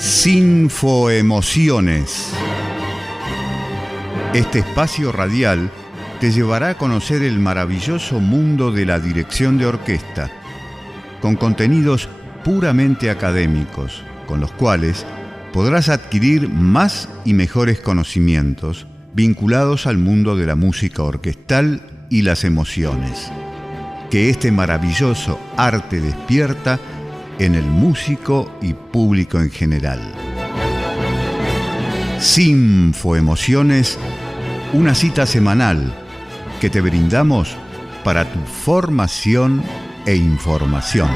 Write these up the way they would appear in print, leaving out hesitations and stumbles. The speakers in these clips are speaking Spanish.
Sinfoemociones. Este espacio radial te llevará a conocer el maravilloso mundo de la dirección de orquesta, con contenidos puramente académicos, con los cuales podrás adquirir más y mejores conocimientos vinculados al mundo de la música orquestal y las emociones, que este maravilloso arte despierta en el músico y público en general. Sinfoemociones, una cita semanal que te brindamos para tu formación e información.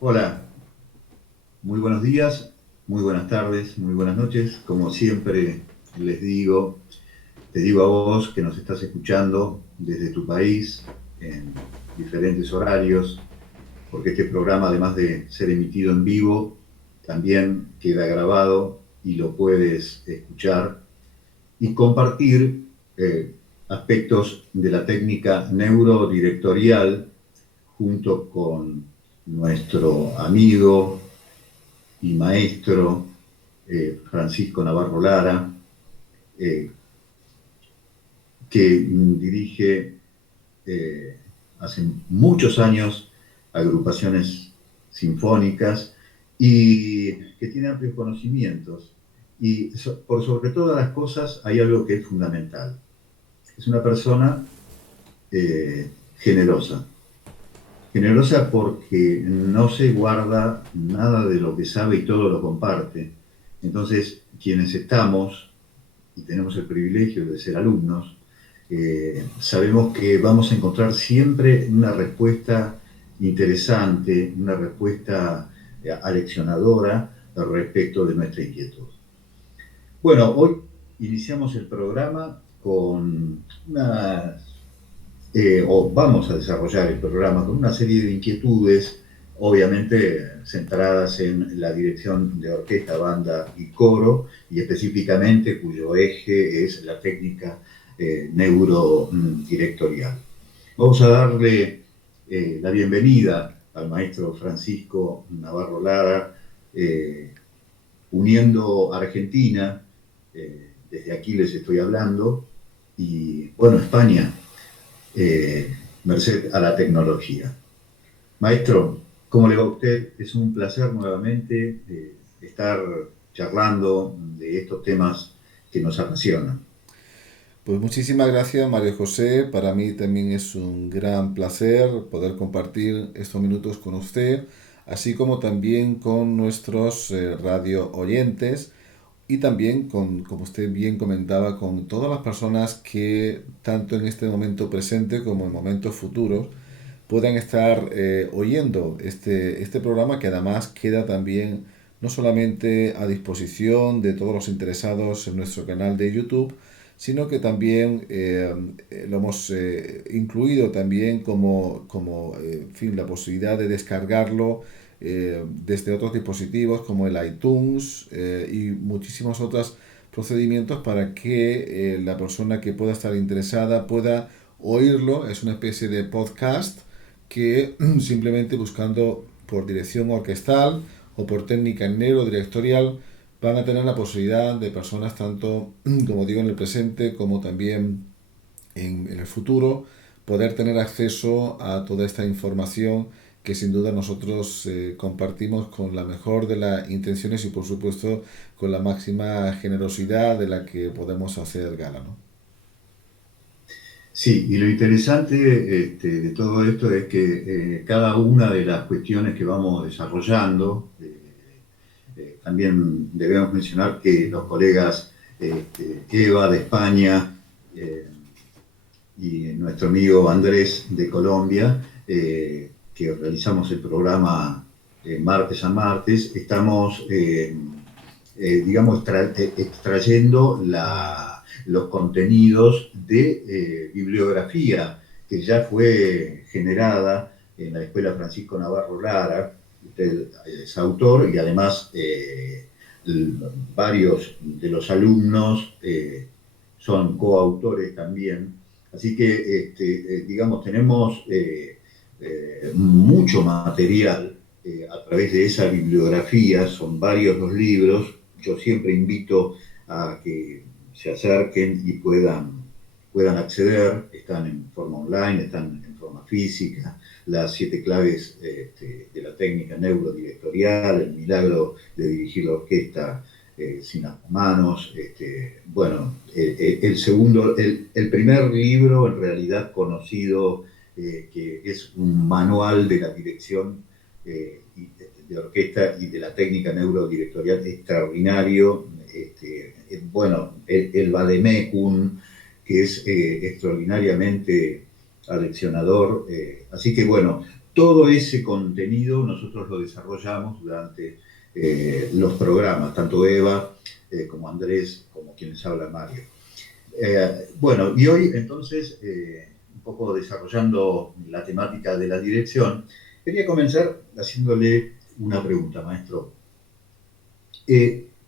Hola, muy buenos días, muy buenas tardes, muy buenas noches. Como siempre les digo, te digo a vos que nos estás escuchando desde tu país, en diferentes horarios, porque este programa, además de ser emitido en vivo, también queda grabado y lo puedes escuchar y compartir aspectos de la técnica neurodirectorial junto con nuestro amigo y maestro Francisco Navarro Lara, que dirige hace muchos años agrupaciones sinfónicas y que tiene amplios conocimientos. Y por sobre todas las cosas hay algo que es fundamental. Es una persona generosa. Generosa porque no se guarda nada de lo que sabe y todo lo comparte. Entonces, quienes estamos y tenemos el privilegio de ser alumnos, sabemos que vamos a encontrar siempre una respuesta interesante, una respuesta aleccionadora respecto de nuestra inquietud. Bueno, hoy iniciamos el programa con vamos a desarrollar el programa con una serie de inquietudes, obviamente centradas en la dirección de orquesta, banda y coro, y específicamente cuyo eje es la técnica neurodirectorial. Vamos a darle la bienvenida al maestro Francisco Navarro Lara, uniendo Argentina, desde aquí les estoy hablando, y bueno, España, merced a la tecnología. Maestro, ¿cómo le va a usted? Es un placer nuevamente estar charlando de estos temas que nos apasionan. Pues muchísimas gracias, Mario José. Para mí también es un gran placer poder compartir estos minutos con usted, así como también con nuestros radio oyentes y también con, como usted bien comentaba, con todas las personas que tanto en este momento presente como en momentos futuros puedan estar oyendo este programa, que además queda también no solamente a disposición de todos los interesados en nuestro canal de YouTube, sino que también lo hemos incluido también en fin, la posibilidad de descargarlo desde otros dispositivos como el iTunes y muchísimos otros procedimientos para que la persona que pueda estar interesada pueda oírlo. Es una especie de podcast que simplemente buscando por dirección orquestal o por técnica neurodirectorial van a tener la posibilidad de personas tanto, como digo, en el presente como también en el futuro, poder tener acceso a toda esta información que sin duda nosotros compartimos con la mejor de las intenciones y por supuesto con la máxima generosidad de la que podemos hacer gala, ¿no? Sí, y lo interesante de todo esto es que cada una de las cuestiones que vamos desarrollando, también debemos mencionar que los colegas Eva de España y nuestro amigo Andrés de Colombia, que realizamos el programa martes a martes, estamos, digamos, extrayendo los contenidos de bibliografía que ya fue generada en la Escuela Francisco Navarro Lara. Usted es autor y además varios de los alumnos son coautores también Así que, digamos, tenemos mucho material a través de esa bibliografía, son varios los libros. Yo siempre invito a que se acerquen y puedan acceder, están en forma online, están en forma física, las 7 claves de la técnica neurodirectorial, el milagro de dirigir la orquesta sin las manos. Bueno, el primer libro en realidad conocido, que es un manual de la dirección de orquesta y de la técnica neurodirectorial extraordinario. Bueno, el Vademecum, que es extraordinariamente aleccionador. Así que bueno, todo ese contenido nosotros lo desarrollamos durante los programas, tanto Eva como Andrés, como quienes habla Mario. Bueno, y hoy entonces, un poco desarrollando la temática de la dirección, quería comenzar haciéndole una pregunta, maestro.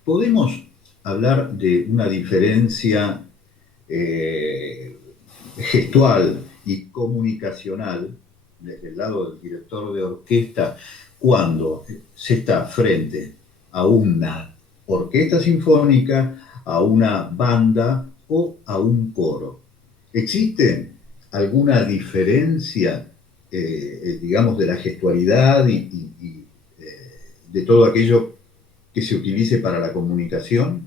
¿Podemos hablar de una diferencia gestual y comunicacional desde el lado del director de orquesta cuando se está frente a una orquesta sinfónica, a una banda o a un coro? ¿Existe alguna diferencia, digamos, de la gestualidad y de todo aquello que se utilice para la comunicación?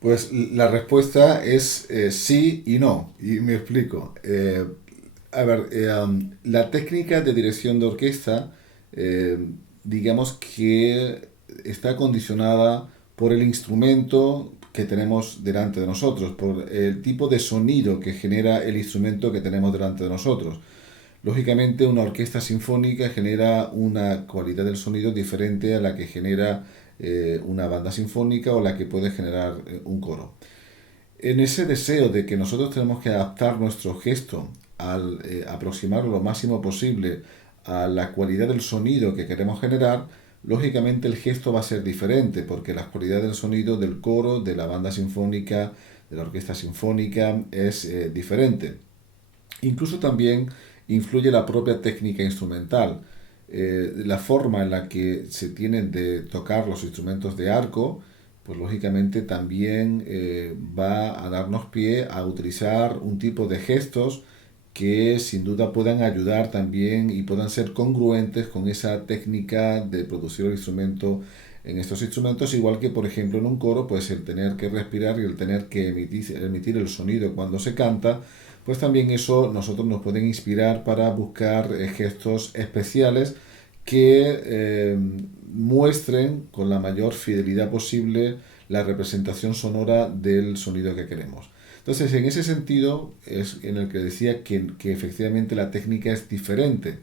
Pues la respuesta es sí y no, y me explico. La técnica de dirección de orquesta, eh, digamos que está condicionada por el instrumento que tenemos delante de nosotros, por el tipo de sonido que genera el instrumento que tenemos delante de nosotros. Lógicamente, una orquesta sinfónica genera una cualidad del sonido diferente a la que genera una banda sinfónica o la que puede generar un coro. En ese deseo de que nosotros tenemos que adaptar nuestro gesto al aproximarlo lo máximo posible a la cualidad del sonido que queremos generar, lógicamente el gesto va a ser diferente porque la cualidad del sonido del coro, de la banda sinfónica, de la orquesta sinfónica es diferente. Incluso también influye la propia técnica instrumental. La forma en la que se tienen de tocar los instrumentos de arco, pues lógicamente también va a darnos pie a utilizar un tipo de gestos que sin duda puedan ayudar también y puedan ser congruentes con esa técnica de producir el instrumento en estos instrumentos, igual que por ejemplo en un coro, pues el tener que respirar y el tener que emitir el sonido cuando se canta, pues también eso nosotros nos pueden inspirar para buscar gestos especiales que muestren con la mayor fidelidad posible la representación sonora del sonido que queremos. Entonces, en ese sentido es en el que decía que efectivamente la técnica es diferente.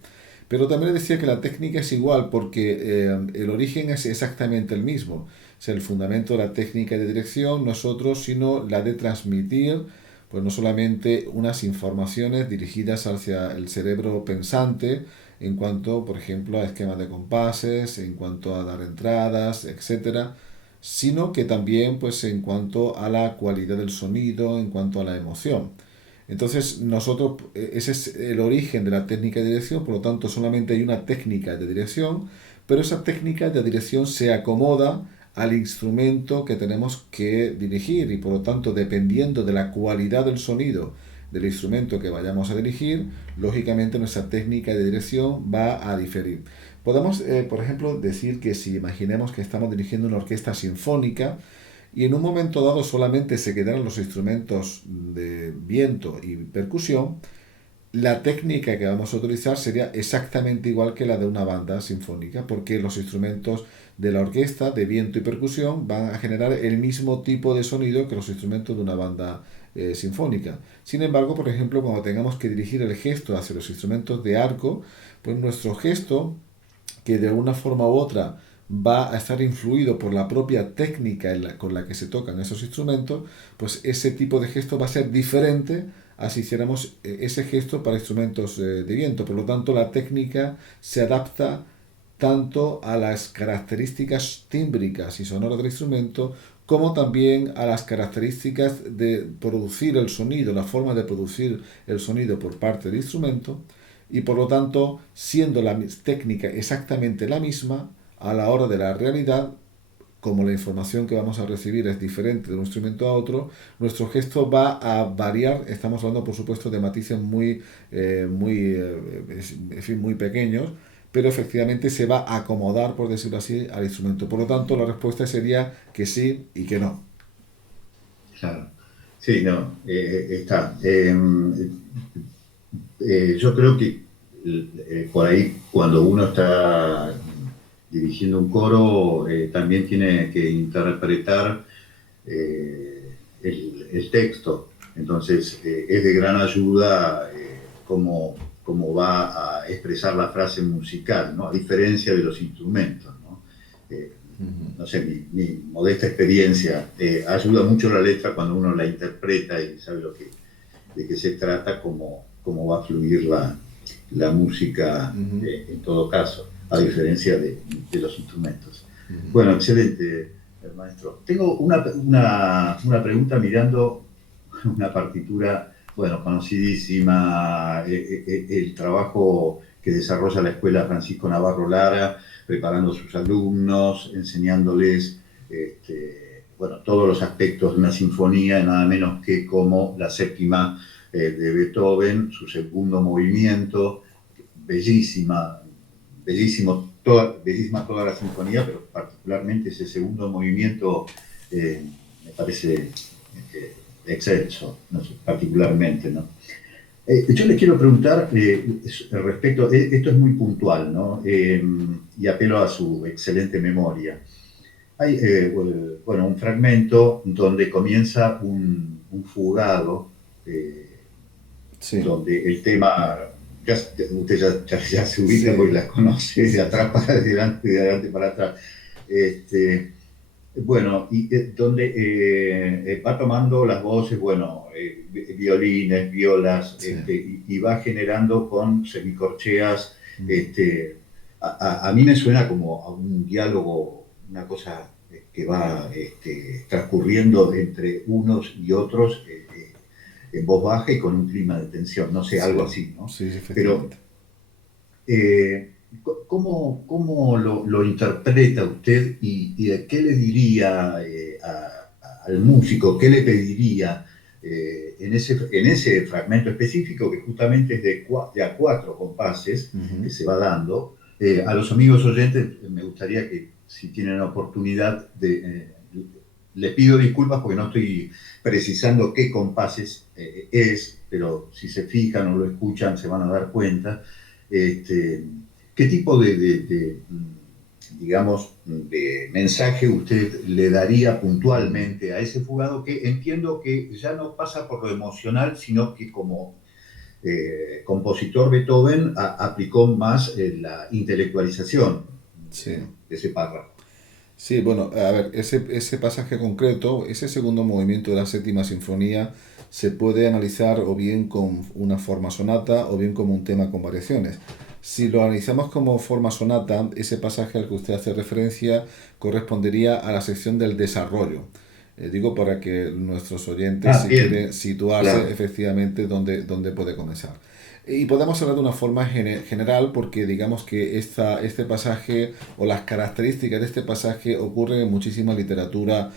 Pero también decía que la técnica es igual porque el origen es exactamente el mismo. O sea, el fundamento de la técnica de dirección no es otro sino la de transmitir pues no solamente unas informaciones dirigidas hacia el cerebro pensante en cuanto, por ejemplo, a esquemas de compases, en cuanto a dar entradas, etcétera, sino que también pues en cuanto a la cualidad del sonido, en cuanto a la emoción. Entonces, nosotros, ese es el origen de la técnica de dirección, por lo tanto, solamente hay una técnica de dirección, pero esa técnica de dirección se acomoda al instrumento que tenemos que dirigir y por lo tanto, dependiendo de la cualidad del sonido del instrumento que vayamos a dirigir, lógicamente nuestra técnica de dirección va a diferir. Podemos, por ejemplo, decir que si imaginemos que estamos dirigiendo una orquesta sinfónica, y en un momento dado solamente se quedaran los instrumentos de viento y percusión, la técnica que vamos a utilizar sería exactamente igual que la de una banda sinfónica, porque los instrumentos de la orquesta de viento y percusión van a generar el mismo tipo de sonido que los instrumentos de una banda sinfónica. Sin embargo, por ejemplo, cuando tengamos que dirigir el gesto hacia los instrumentos de arco, pues nuestro gesto, que de una forma u otra va a estar influido por la propia técnica con la que se tocan esos instrumentos, pues ese tipo de gesto va a ser diferente a si hiciéramos ese gesto para instrumentos de viento. Por lo tanto, la técnica se adapta tanto a las características tímbricas y sonoras del instrumento como también a las características de producir el sonido, la forma de producir el sonido por parte del instrumento, y por lo tanto, siendo la técnica exactamente la misma, a la hora de la realidad, como la información que vamos a recibir es diferente de un instrumento a otro, nuestro gesto va a variar. Estamos hablando, por supuesto, de matices muy pequeños, pero efectivamente se va a acomodar, por decirlo así, al instrumento. Por lo tanto, la respuesta sería que sí y que no. Claro. Sí, no, está. Yo creo que por ahí, cuando uno está dirigiendo un coro, también tiene que interpretar el texto. Entonces, es de gran ayuda cómo va a expresar la frase musical, ¿no? A diferencia de los instrumentos, ¿no? No sé, mi modesta experiencia, ayuda mucho la letra cuando uno la interpreta y sabe de qué se trata, cómo va a fluir la música en todo caso, a diferencia de los instrumentos. Bueno, excelente, maestro. Tengo una pregunta mirando una partitura, bueno, conocidísima, el trabajo que desarrolla la Escuela Francisco Navarro Lara, preparando a sus alumnos, enseñándoles bueno, todos los aspectos de una sinfonía, nada menos que como la séptima de Beethoven, su segundo movimiento, bellísima, bellísima toda la sinfonía, pero particularmente ese segundo movimiento me parece excelso, no sé, particularmente, ¿no? Yo les quiero preguntar respecto, esto es muy puntual, ¿no? Y apelo a su excelente memoria. Hay, bueno, un fragmento donde comienza un fugado, Sí. donde el tema, usted ya se ubica, Sí. porque la conoce de atrás para adelante, de adelante para atrás. Bueno, y donde va tomando las voces, bueno, violines, violas, Sí. y va generando con semicorcheas. A mí me suena como a un diálogo, una cosa que va transcurriendo entre unos y otros en voz baja y con un clima de tensión, no sé, Sí, algo así, ¿no? sí, Pero efectivamente. ¿cómo lo interpreta usted y qué le diría al músico, qué le pediría en ese fragmento específico que justamente es de a cuatro compases que se va dando? A los amigos oyentes me gustaría que, si tienen la oportunidad les pido disculpas porque no estoy precisando qué compases es, pero si se fijan o lo escuchan se van a dar cuenta. ¿Qué tipo digamos, de mensaje usted le daría puntualmente a ese fugado, que entiendo que ya no pasa por lo emocional, sino que como compositor Beethoven aplicó más la intelectualización Sí. de ese párrafo? Sí, bueno, a ver, ese pasaje concreto, ese segundo movimiento de la séptima sinfonía, se puede analizar o bien con una forma sonata o bien como un tema con variaciones. Si lo analizamos como forma sonata, ese pasaje al que usted hace referencia correspondería a la sección del desarrollo. Digo para que nuestros oyentes, Ah, si quieren bien, situarse claro. efectivamente dónde puede comenzar. Y podemos hablar de una forma general porque digamos que este pasaje o las características de este pasaje ocurren en muchísima literatura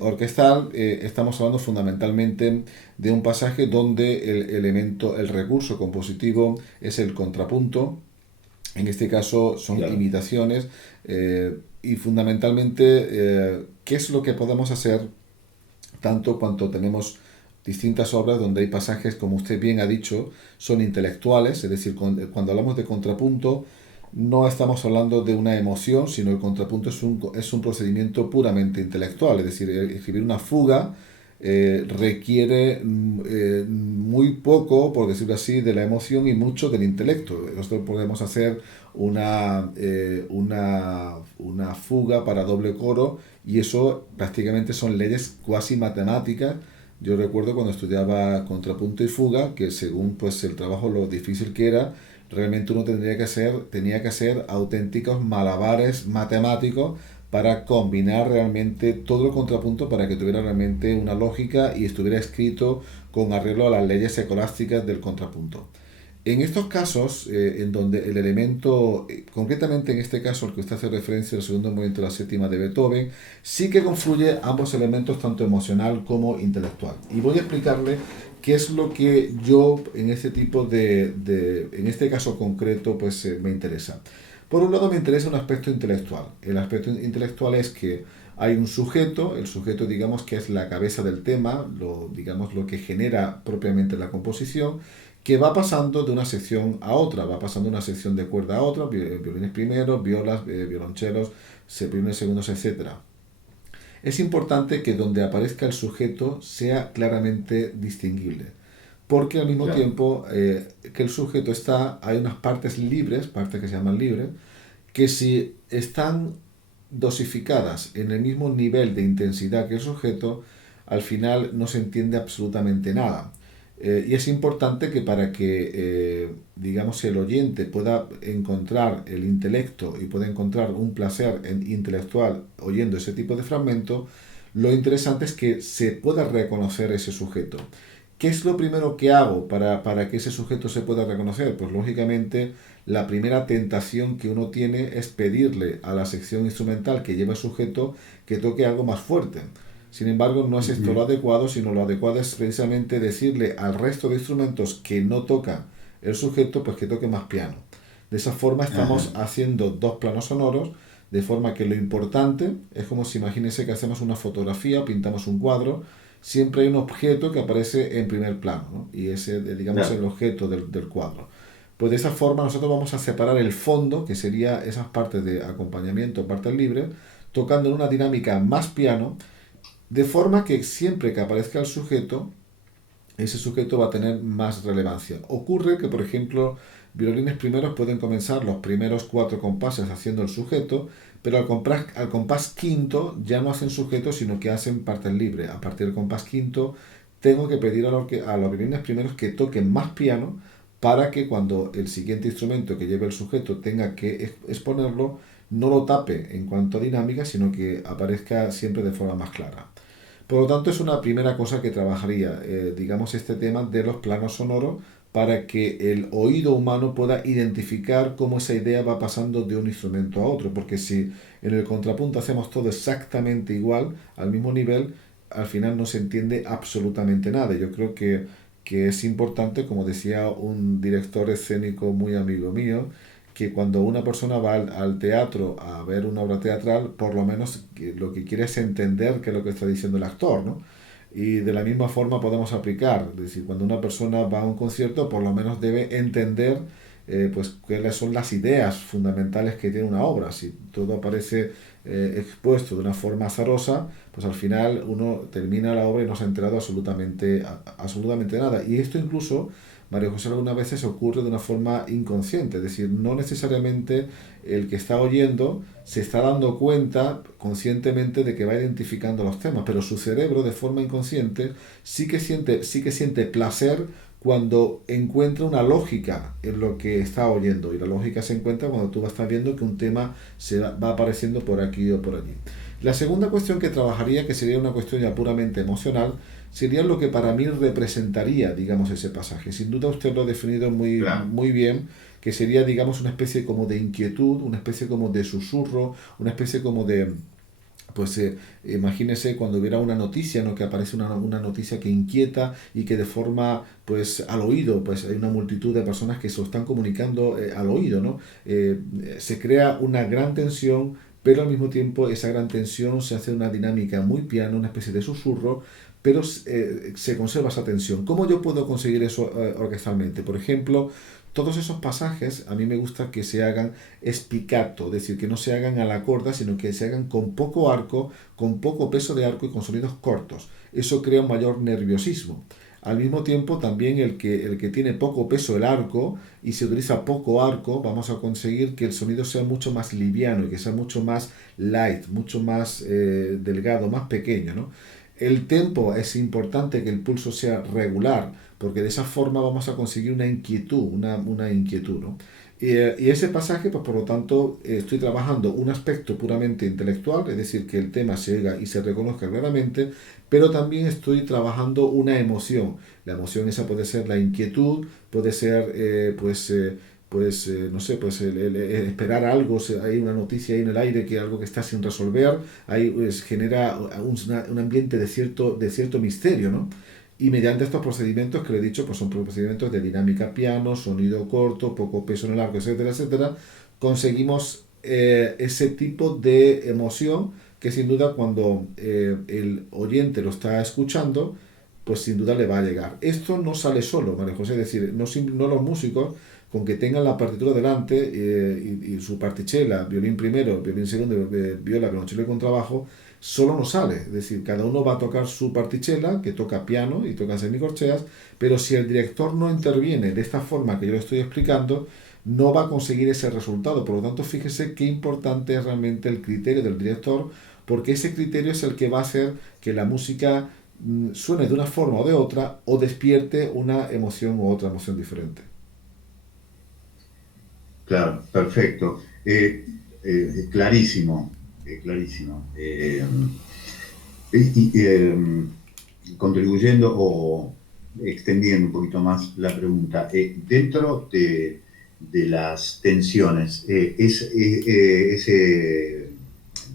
orquestal. Estamos hablando fundamentalmente de un pasaje donde el elemento, el recurso compositivo es el contrapunto. En este caso son Claro. imitaciones y fundamentalmente ¿qué es lo que podemos hacer tanto cuanto tenemos distintas obras donde hay pasajes, como usted bien ha dicho, son intelectuales, es decir, cuando hablamos de contrapunto, no estamos hablando de una emoción, sino el contrapunto es un procedimiento puramente intelectual, es decir, escribir una fuga requiere muy poco, por decirlo así, de la emoción y mucho del intelecto. Nosotros podemos hacer una fuga para doble coro y eso prácticamente son leyes cuasi matemáticas. Yo recuerdo cuando estudiaba contrapunto y fuga, que según pues el trabajo lo difícil que era, realmente uno tenía que hacer auténticos malabares matemáticos para combinar realmente todo el contrapunto para que tuviera realmente una lógica y estuviera escrito con arreglo a las leyes escolásticas del contrapunto. En estos casos, en donde el elemento, concretamente en este caso al que usted hace referencia, el segundo movimiento de la séptima de Beethoven, sí que confluye ambos elementos, tanto emocional como intelectual. Y voy a explicarle qué es lo que yo en este tipo en este caso concreto, pues me interesa. Por un lado me interesa un aspecto intelectual. El aspecto intelectual es que hay un sujeto, el sujeto digamos que es la cabeza del tema, digamos lo que genera propiamente la composición, que va pasando de una sección a otra, va pasando de una sección de cuerda a otra, violines primeros, violas, violonchelos, violines segundos, etcétera. Es importante que donde aparezca el sujeto sea claramente distinguible, porque al mismo Claro, tiempo que el sujeto hay unas partes libres, partes que se llaman libres, que si están dosificadas en el mismo nivel de intensidad que el sujeto, al final no se entiende absolutamente nada. Y es importante que para que, digamos, el oyente pueda encontrar el intelecto y pueda encontrar un placer intelectual oyendo ese tipo de fragmento, lo interesante es que se pueda reconocer ese sujeto. ¿Qué es lo primero que hago para que ese sujeto se pueda reconocer? Pues lógicamente la primera tentación que uno tiene es pedirle a la sección instrumental que lleva el sujeto que toque algo más fuerte. Sin embargo, no es esto lo ujú, adecuado, sino lo adecuado es precisamente decirle al resto de instrumentos que no toca el sujeto, pues que toque más piano. De esa forma estamos ajá, haciendo dos planos sonoros, de forma que lo importante es como si imagínense que hacemos una fotografía o pintamos un cuadro, siempre hay un objeto que aparece en primer plano, ¿no? Y ese, digamos, es el claro, objeto del cuadro. Pues de esa forma nosotros vamos a separar el fondo, que sería esas partes de acompañamiento, partes libres, tocando en una dinámica más piano, de forma que siempre que aparezca el sujeto, ese sujeto va a tener más relevancia. Ocurre que, por ejemplo, violines primeros pueden comenzar los primeros cuatro compases haciendo el sujeto, pero al compás quinto ya no hacen sujeto, sino que hacen partes libres. A partir del compás quinto tengo que pedir a los violines primeros que toquen más piano para que cuando el siguiente instrumento que lleve el sujeto tenga que exponerlo, no lo tape en cuanto a dinámica, sino que aparezca siempre de forma más clara. Por lo tanto, es una primera cosa que trabajaría, digamos, este tema de los planos sonoros para que el oído humano pueda identificar cómo esa idea va pasando de un instrumento a otro, porque si en el contrapunto hacemos todo exactamente igual, al mismo nivel, al final no se entiende absolutamente nada. Yo creo que es importante, como decía un director escénico muy amigo mío, que cuando una persona va al teatro a ver una obra teatral, por lo menos lo que quiere es entender qué es lo que está diciendo el actor, ¿no? Y de la misma forma podemos aplicar, es decir, cuando una persona va a un concierto, por lo menos debe entender pues cuáles son las ideas fundamentales que tiene una obra. Si todo aparece expuesto de una forma azarosa, pues al final uno termina la obra y no se ha enterado absolutamente nada. Y esto incluso María José algunas veces ocurre de una forma inconsciente, es decir, no necesariamente el que está oyendo se está dando cuenta conscientemente de que va identificando los temas, pero su cerebro de forma inconsciente sí que siente placer cuando encuentra una lógica en lo que está oyendo, y la lógica se encuentra cuando tú vas a estar viendo que un tema va apareciendo por aquí o por allí. La segunda cuestión que trabajaría, que sería una cuestión ya puramente emocional, sería lo que para mí representaría, digamos, ese pasaje. Sin duda usted lo ha definido claro, muy bien, que sería, digamos, una especie como de inquietud, una especie como de susurro, una especie como de, pues imagínese cuando hubiera una noticia, ¿no? Que aparece una noticia que inquieta y que de forma, pues al oído, pues hay una multitud de personas que se lo están comunicando al oído, ¿no? Se crea una gran tensión, pero al mismo tiempo esa gran tensión se hace una dinámica muy piano, una especie de susurro, pero se conserva esa tensión. ¿Cómo yo puedo conseguir eso orquestalmente? Por ejemplo, todos esos pasajes a mí me gusta que se hagan spiccato, es decir, que no se hagan a la corda, sino que se hagan con poco arco, con poco peso de arco y con sonidos cortos. Eso crea un mayor nerviosismo. Al mismo tiempo, también el que tiene poco peso el arco y se utiliza poco arco, vamos a conseguir que el sonido sea mucho más liviano y que sea mucho más light, mucho más delgado, más pequeño, ¿no? El tempo es importante que el pulso sea regular, porque de esa forma vamos a conseguir una inquietud, una inquietud, ¿no? Y ese pasaje, pues por lo tanto, estoy trabajando un aspecto puramente intelectual, es decir, que el tema se oiga y se reconozca claramente, pero también estoy trabajando una emoción. La emoción esa puede ser la inquietud, puede ser, no sé, pues el esperar algo, hay una noticia ahí en el aire que algo que está sin resolver, ahí pues, genera un ambiente de cierto misterio, ¿no? Y mediante estos procedimientos que le he dicho, pues son procedimientos de dinámica piano, sonido corto, poco peso en el arco, etcétera, etcétera, conseguimos ese tipo de emoción que sin duda cuando el oyente lo está escuchando, pues sin duda le va a llegar. Esto no sale solo, María José, es decir, no los músicos con que tengan la partitura delante y su partichela, violín primero, violín segundo, viola, violonchelo y contrabajo, solo no sale. Es decir, cada uno va a tocar su partichela, que toca piano y toca semicorcheas, pero si el director no interviene de esta forma que yo le estoy explicando, no va a conseguir ese resultado. Por lo tanto, fíjese qué importante es realmente el criterio del director, porque ese criterio es el que va a hacer que la música suene de una forma o de otra o despierte una emoción u otra emoción diferente. Claro, perfecto. Clarísimo, clarísimo. Y, contribuyendo o extendiendo un poquito más la pregunta, dentro de las tensiones, ese,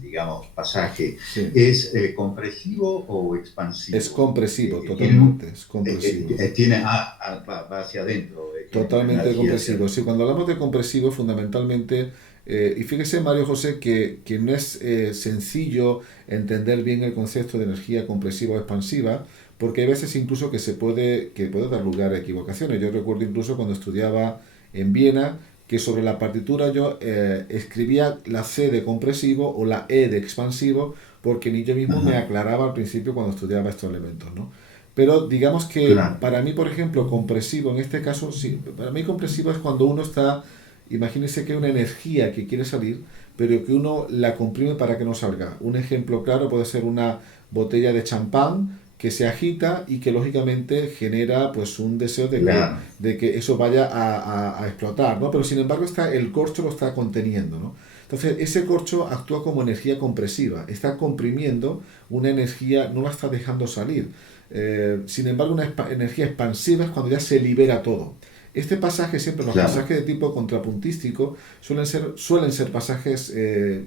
digamos, pasaje, Sí. ¿es compresivo o expansivo? Es compresivo, totalmente, es compresivo. Va hacia adentro, tiene una Totalmente energía hacia compresivo. Sí, adentro. cuando hablamos de compresivo, fundamentalmente, y fíjese, Mario José, que no es sencillo entender bien el concepto de energía compresiva o expansiva, porque hay veces incluso que puede dar lugar a equivocaciones. Yo recuerdo incluso cuando estudiaba en Viena, que sobre la partitura yo escribía la C de compresivo o la E de expansivo, porque ni yo mismo me Ajá, aclaraba al principio cuando estudiaba estos elementos, ¿no? Pero digamos que claro, para mí, por ejemplo, compresivo, en este caso, sí, para mí compresivo es cuando uno está, imagínese que hay una energía que quiere salir, pero que uno la comprime para que no salga. Un ejemplo claro puede ser una botella de champán que se agita y que lógicamente genera pues un deseo claro, de que eso vaya a explotar, ¿no? Pero sin embargo el corcho lo está conteniendo, ¿no? Entonces ese corcho actúa como energía compresiva, está comprimiendo una energía, no la está dejando salir. Sin embargo, una energía expansiva es cuando ya se libera todo. Este pasaje, siempre los claro. pasajes de tipo contrapuntístico suelen ser pasajes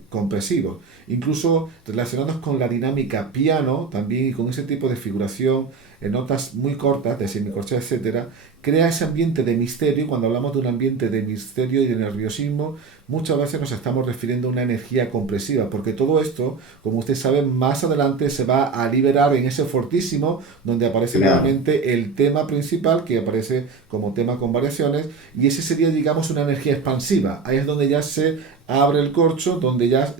compresivos, incluso relacionados con la dinámica piano también y con ese tipo de figuración en notas muy cortas, de semicorchea, etcétera, crea ese ambiente de misterio. Cuando hablamos de un ambiente de misterio y de nerviosismo, muchas veces nos estamos refiriendo a una energía compresiva, porque todo esto, como usted sabe, más adelante se va a liberar en ese fortísimo, donde aparece Claro, nuevamente el tema principal, que aparece como tema con variaciones, y ese sería, digamos, una energía expansiva. Ahí es donde ya se abre el corcho, donde ya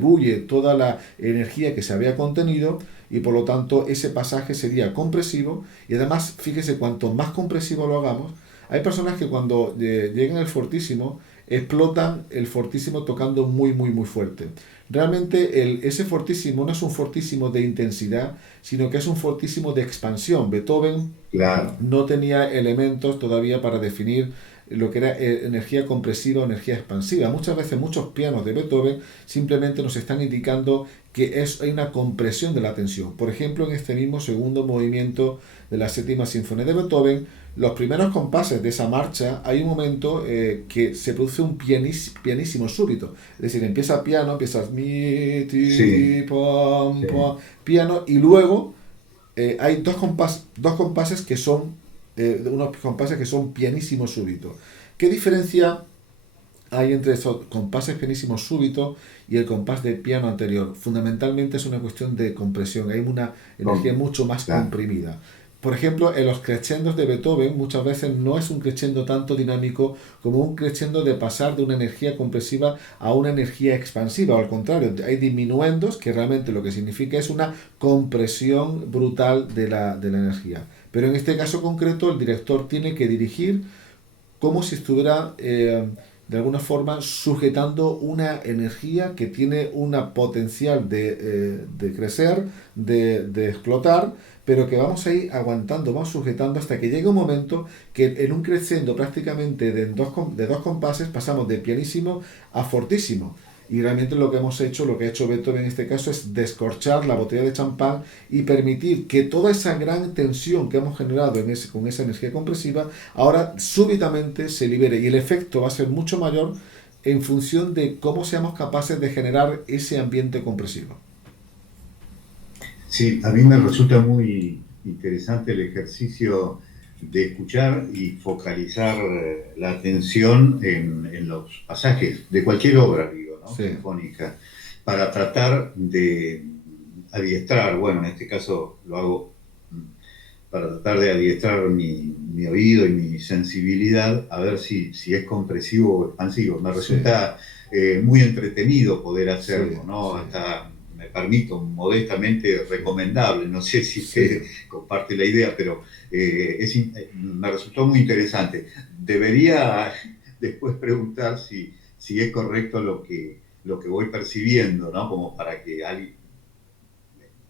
bulle toda la energía que se había contenido, y por lo tanto ese pasaje sería compresivo. Y además, fíjese, cuanto más compresivo lo hagamos, hay personas que cuando llegan al fortísimo explotan el fortísimo tocando muy muy muy fuerte. Realmente ese fortísimo no es un fortísimo de intensidad, sino que es un fortísimo de expansión. Beethoven claro, no tenía elementos todavía para definir lo que era energía compresiva o energía expansiva. Muchas veces muchos pianos de Beethoven simplemente nos están indicando que hay una compresión de la tensión. Por ejemplo, en este mismo segundo movimiento de la séptima sinfonía de Beethoven, los primeros compases de esa marcha, hay un momento que se produce un pianísimo súbito. Es decir, empieza piano, empiezas mi, sí, ti, pam, sí. pam, piano, y luego hay dos compases que son unos compases que son pianísimo súbito. ¿Qué diferencia hay entre esos compases pianísimo súbito y el compás de piano anterior? Fundamentalmente es una cuestión de compresión, hay una energía Con- mucho más claro, comprimida. Por ejemplo, en los crescendos de Beethoven muchas veces no es un crescendo tanto dinámico como un crescendo de pasar de una energía compresiva a una energía expansiva, o al contrario, hay diminuendos que realmente lo que significa es una compresión brutal de la energía. Pero en este caso concreto el director tiene que dirigir como si estuviera de alguna forma sujetando una energía que tiene una potencial de crecer, de explotar, pero que vamos a ir aguantando, vamos sujetando hasta que llegue un momento que en un crescendo prácticamente de dos compases pasamos de pianísimo a fortísimo. Y realmente lo que hemos hecho, lo que ha hecho Beethoven en este caso es descorchar la botella de champán y permitir que toda esa gran tensión que hemos generado con esa energía compresiva ahora súbitamente se libere. Y el efecto va a ser mucho mayor en función de cómo seamos capaces de generar ese ambiente compresivo. Sí, a mí me resulta muy interesante el ejercicio de escuchar y focalizar la atención en los pasajes de cualquier obra, digo, ¿no? Sí, Sinfónica, para tratar de adiestrar, bueno, en este caso lo hago para tratar de adiestrar mi oído y mi sensibilidad a ver si es compresivo o expansivo. Me sí, resulta muy entretenido poder sí, hacerlo, ¿no? sí, Hasta me permito modestamente recomendable, no sé si usted sí. comparte la idea, pero me resultó muy interesante. Debería después preguntar si es correcto lo que voy percibiendo, ¿no? Como para que alguien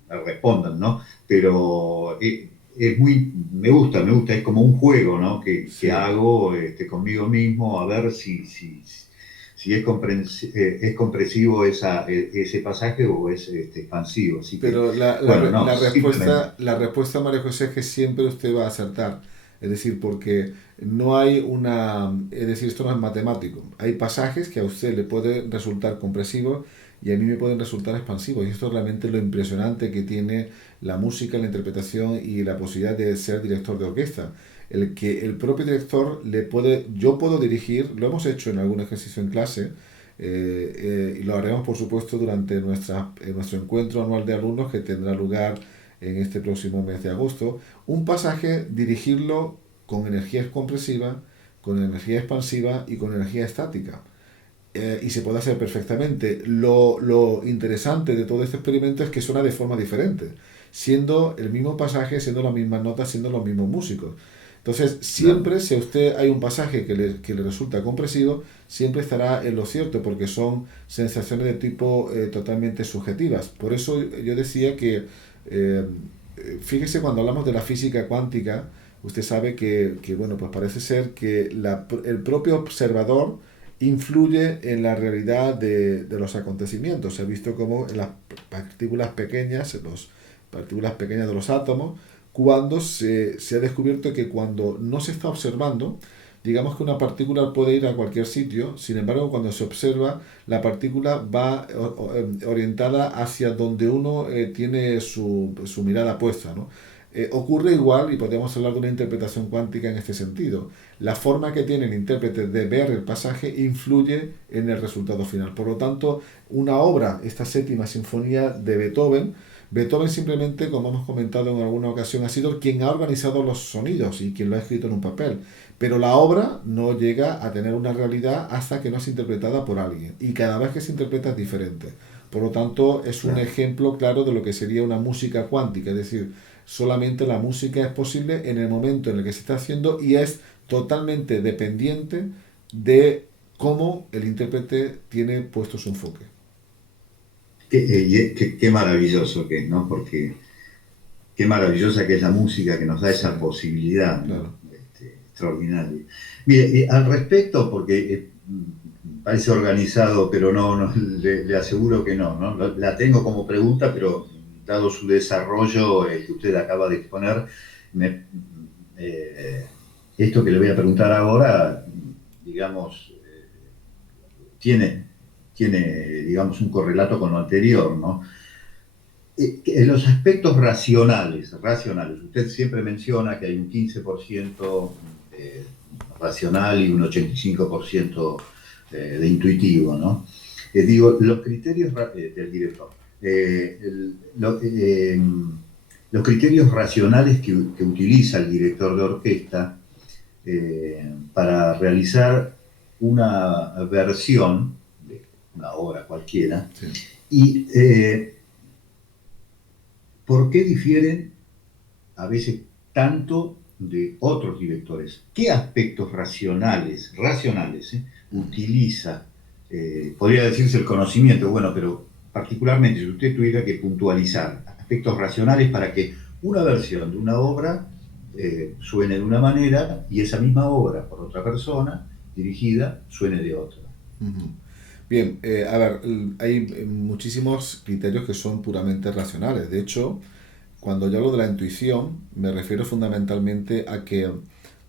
respondan, ¿no? Pero me gusta, es como un juego, ¿no? Que Sí. hago conmigo mismo a ver si es compresivo ese pasaje o es expansivo. Así que, Pero bueno, no, simplemente. la respuesta, María José, es que siempre usted va a acertar. Es decir, porque no hay una... Es decir, esto no es matemático. Hay pasajes que a usted le pueden resultar compresivos y a mí me pueden resultar expansivos. Y esto es realmente lo impresionante que tiene la música, la interpretación y la posibilidad de ser director de orquesta. El que el propio director le puede... Yo puedo dirigir, lo hemos hecho en algún ejercicio en clase, y lo haremos por supuesto durante nuestro encuentro anual de alumnos que tendrá lugar en este próximo mes de agosto. Un pasaje dirigirlo con energía compresiva, con energía expansiva y con energía estática. Y se puede hacer perfectamente. Lo interesante de todo este experimento es que suena de forma diferente, siendo el mismo pasaje, siendo las mismas notas, siendo los mismos músicos. Entonces, Claro. siempre, si a usted hay un pasaje que le resulta compresivo, siempre estará en lo cierto, porque son sensaciones de tipo totalmente subjetivas. Por eso yo decía que, eh, fíjese, cuando hablamos de la física cuántica, usted sabe bueno, pues parece ser que el propio observador influye en la realidad de los acontecimientos. Se ha visto como en las partículas pequeñas, en las partículas pequeñas de los átomos, cuando se ha descubierto que cuando no se está observando, digamos que una partícula puede ir a cualquier sitio, sin embargo, cuando se observa, la partícula va orientada hacia donde uno tiene su mirada puesta, ¿no? Ocurre igual, y podemos hablar de una interpretación cuántica en este sentido. La forma que tiene el intérprete de ver el pasaje influye en el resultado final. Por lo tanto, una obra, esta séptima sinfonía de Beethoven, Beethoven simplemente, como hemos comentado en alguna ocasión, ha sido quien ha organizado los sonidos y quien lo ha escrito en un papel. Pero la obra no llega a tener una realidad hasta que no es interpretada por alguien. Y cada vez que se interpreta es diferente. Por lo tanto, es un Claro. ejemplo claro de lo que sería una música cuántica. Es decir, solamente la música es posible en el momento en el que se está haciendo y es totalmente dependiente de cómo el intérprete tiene puesto su enfoque. Qué maravilloso que es, ¿no? Porque qué maravillosa que es la música que nos da Sí, esa posibilidad, ¿no? claro. Extraordinaria. Mire, al respecto, porque parece organizado, pero no le aseguro que no. La tengo como pregunta, pero dado su desarrollo que usted acaba de exponer, me, eh, esto que le voy a preguntar ahora, digamos, tiene, digamos, un correlato con lo anterior, ¿no? En los aspectos racionales, usted siempre menciona que hay un 15% racional y un 85% de intuitivo, ¿no? Digo, los criterios del director, los criterios racionales que utiliza el director de orquesta para realizar una versión de una obra cualquiera, Sí. y ¿por qué difieren a veces tanto de otros directores. ¿Qué aspectos racionales, utiliza? Podría decirse el conocimiento, bueno, pero particularmente si usted tuviera que puntualizar aspectos racionales para que una versión de una obra suene de una manera y esa misma obra por otra persona dirigida suene de otra. Ujú. Bien, a ver, hay muchísimos criterios que son puramente racionales. De hecho, cuando yo hablo de la intuición, me refiero fundamentalmente a que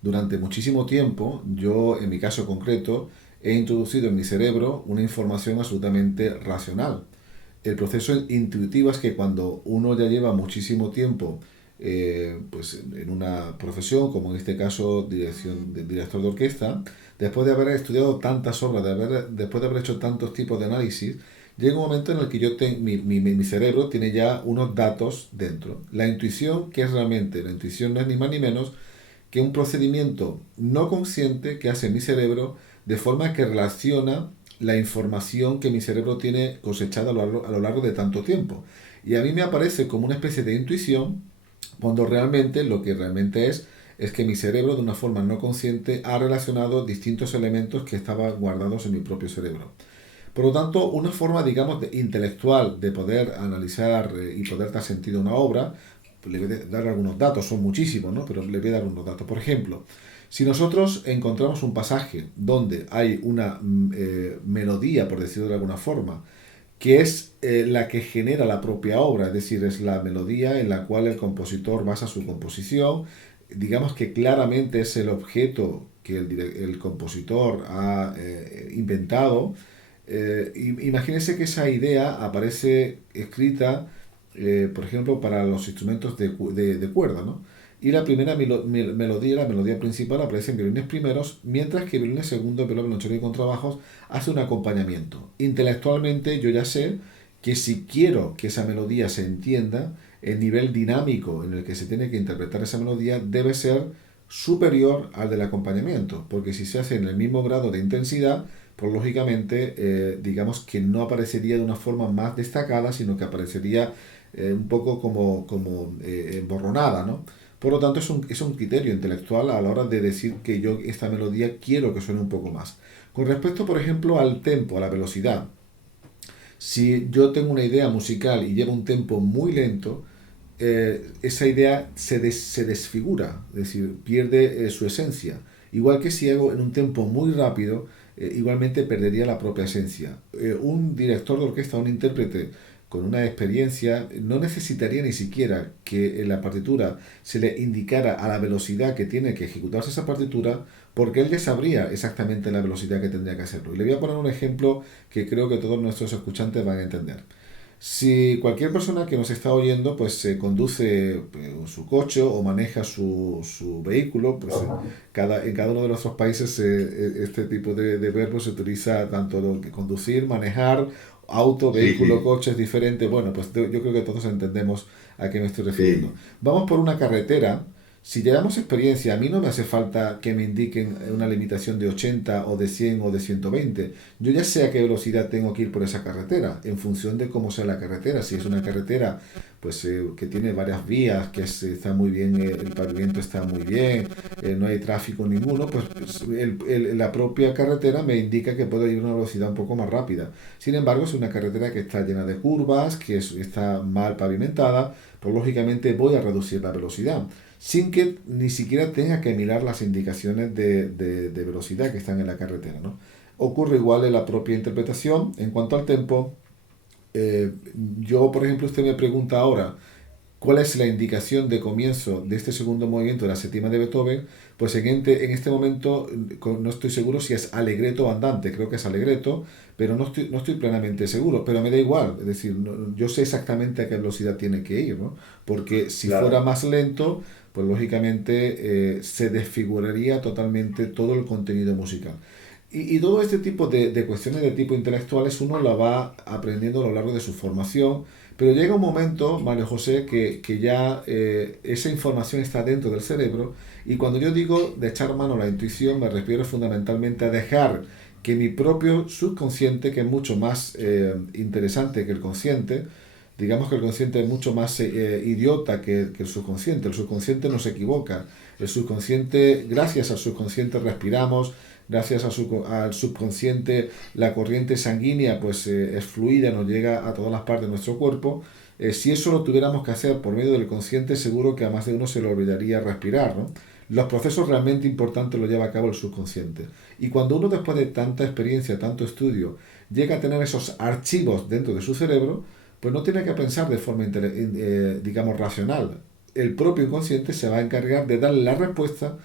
durante muchísimo tiempo, yo en mi caso concreto, he introducido en mi cerebro una información absolutamente racional. El proceso intuitivo es que cuando uno ya lleva muchísimo tiempo pues en una profesión, como en este caso director de orquesta, después de haber estudiado tantas obras, después de haber hecho tantos tipos de análisis, llega un momento en el que mi cerebro tiene ya unos datos dentro. La intuición, que es realmente, la intuición no es ni más ni menos que un procedimiento no consciente que hace mi cerebro de forma que relaciona la información que mi cerebro tiene cosechada a lo largo de tanto tiempo. Y a mí me aparece como una especie de intuición cuando realmente lo que realmente es que mi cerebro de una forma no consciente ha relacionado distintos elementos que estaban guardados en mi propio cerebro. Por lo tanto, una forma, digamos, intelectual de poder analizar y poder dar sentido a una obra, pues le voy a dar algunos datos, son muchísimos, ¿no? Pero le voy a dar unos datos. Por ejemplo, si nosotros encontramos un pasaje donde hay una melodía, por decirlo de alguna forma, que es la que genera la propia obra, es decir, es la melodía en la cual el compositor basa su composición, digamos que claramente es el objeto que el compositor ha inventado. Imagínense que esa idea aparece escrita, por ejemplo, para los instrumentos de cuerda, ¿no? Y la primera melodía, la melodía principal, aparece en violines primeros, mientras que violines segundo, violín, violonchelo y contrabajos hace un acompañamiento. Intelectualmente yo ya sé que si quiero que esa melodía se entienda, el nivel dinámico en el que se tiene que interpretar esa melodía debe ser superior al del acompañamiento, porque si se hace en el mismo grado de intensidad, pues lógicamente digamos que no aparecería de una forma más destacada, sino que aparecería un poco como emborronada, ¿no? Por lo tanto, es un criterio intelectual a la hora de decir que yo esta melodía quiero que suene un poco más. Con respecto, por ejemplo, al tempo, a la velocidad, si yo tengo una idea musical y lleva un tempo muy lento, esa idea se desfigura, es decir, pierde su esencia. Igual que si hago en un tempo muy rápido, igualmente perdería la propia esencia. Un director de orquesta, un intérprete con una experiencia, no necesitaría ni siquiera que en la partitura se le indicara a la velocidad que tiene que ejecutarse esa partitura, porque él ya sabría exactamente la velocidad que tendría que hacerlo. Y le voy a poner un ejemplo que creo que todos nuestros escuchantes van a entender. Si cualquier persona que nos está oyendo pues conduce su coche o maneja su vehículo, pues en cada uno de nuestros países este tipo de verbos se utiliza tanto lo que conducir, manejar, auto, Sí, vehículo, sí, coche es diferente. Bueno, pues yo creo que todos entendemos a qué me estoy refiriendo. sí, Vamos por una carretera. Si llevamos experiencia, a mí no me hace falta que me indiquen una limitación de 80 o de 100 o de 120. Yo ya sé a qué velocidad tengo que ir por esa carretera, en función de cómo sea la carretera. Si es una carretera pues que tiene varias vías, está muy bien, el pavimento está muy bien, no hay tráfico ninguno, pues la propia carretera me indica que puedo ir a una velocidad un poco más rápida. Sin embargo, es una carretera que está llena de curvas, está mal pavimentada, pues lógicamente voy a reducir la velocidad sin que ni siquiera tenga que mirar las indicaciones de velocidad que están en la carretera, ¿no? Ocurre igual en la propia interpretación. En cuanto al tempo, eh, yo, por ejemplo, usted me pregunta ahora cuál es la indicación de comienzo de este segundo movimiento de la séptima de Beethoven, pues en este momento no estoy seguro si es allegretto o andante, creo que es allegretto, pero no estoy plenamente seguro, pero me da igual, es decir, yo sé exactamente a qué velocidad tiene que ir, ¿no? Porque si fuera claro. más lento, pues lógicamente se desfiguraría totalmente todo el contenido musical. Y todo este tipo de cuestiones de tipo intelectuales uno la va aprendiendo a lo largo de su formación, pero llega un momento, Mario José, que ya esa información está dentro del cerebro y cuando yo digo de echar mano a la intuición me refiero fundamentalmente a dejar que mi propio subconsciente, que es mucho más interesante que el consciente, digamos que el consciente es mucho más idiota que el subconsciente. El subconsciente no se equivoca. El subconsciente, gracias al subconsciente respiramos, gracias al subconsciente la corriente sanguínea pues es fluida, nos llega a todas las partes de nuestro cuerpo. Si eso lo tuviéramos que hacer por medio del consciente, seguro que a más de uno se le olvidaría respirar, ¿no? Los procesos realmente importantes los lleva a cabo el subconsciente. Y cuando uno, después de tanta experiencia, tanto estudio, llega a tener esos archivos dentro de su cerebro, pues no tiene que pensar de forma, digamos, racional. El propio inconsciente se va a encargar de darle la respuesta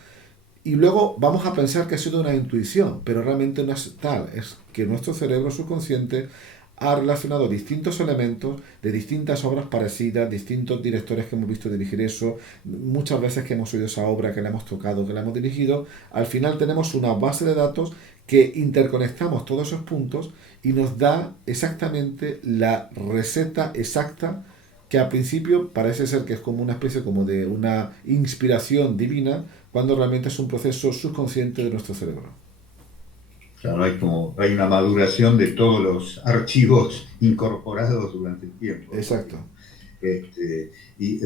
y luego vamos a pensar que ha sido una intuición, pero realmente no es tal. Es que nuestro cerebro subconsciente ha relacionado distintos elementos de distintas obras parecidas, distintos directores que hemos visto dirigir eso, muchas veces que hemos oído esa obra, que la hemos tocado, que la hemos dirigido. Al final tenemos una base de datos que interconectamos todos esos puntos y nos da exactamente la receta exacta, que al principio parece ser que es como una especie como de una inspiración divina, cuando realmente es un proceso subconsciente de nuestro cerebro. Claro, hay una maduración de todos los archivos incorporados durante el tiempo. Exacto. Y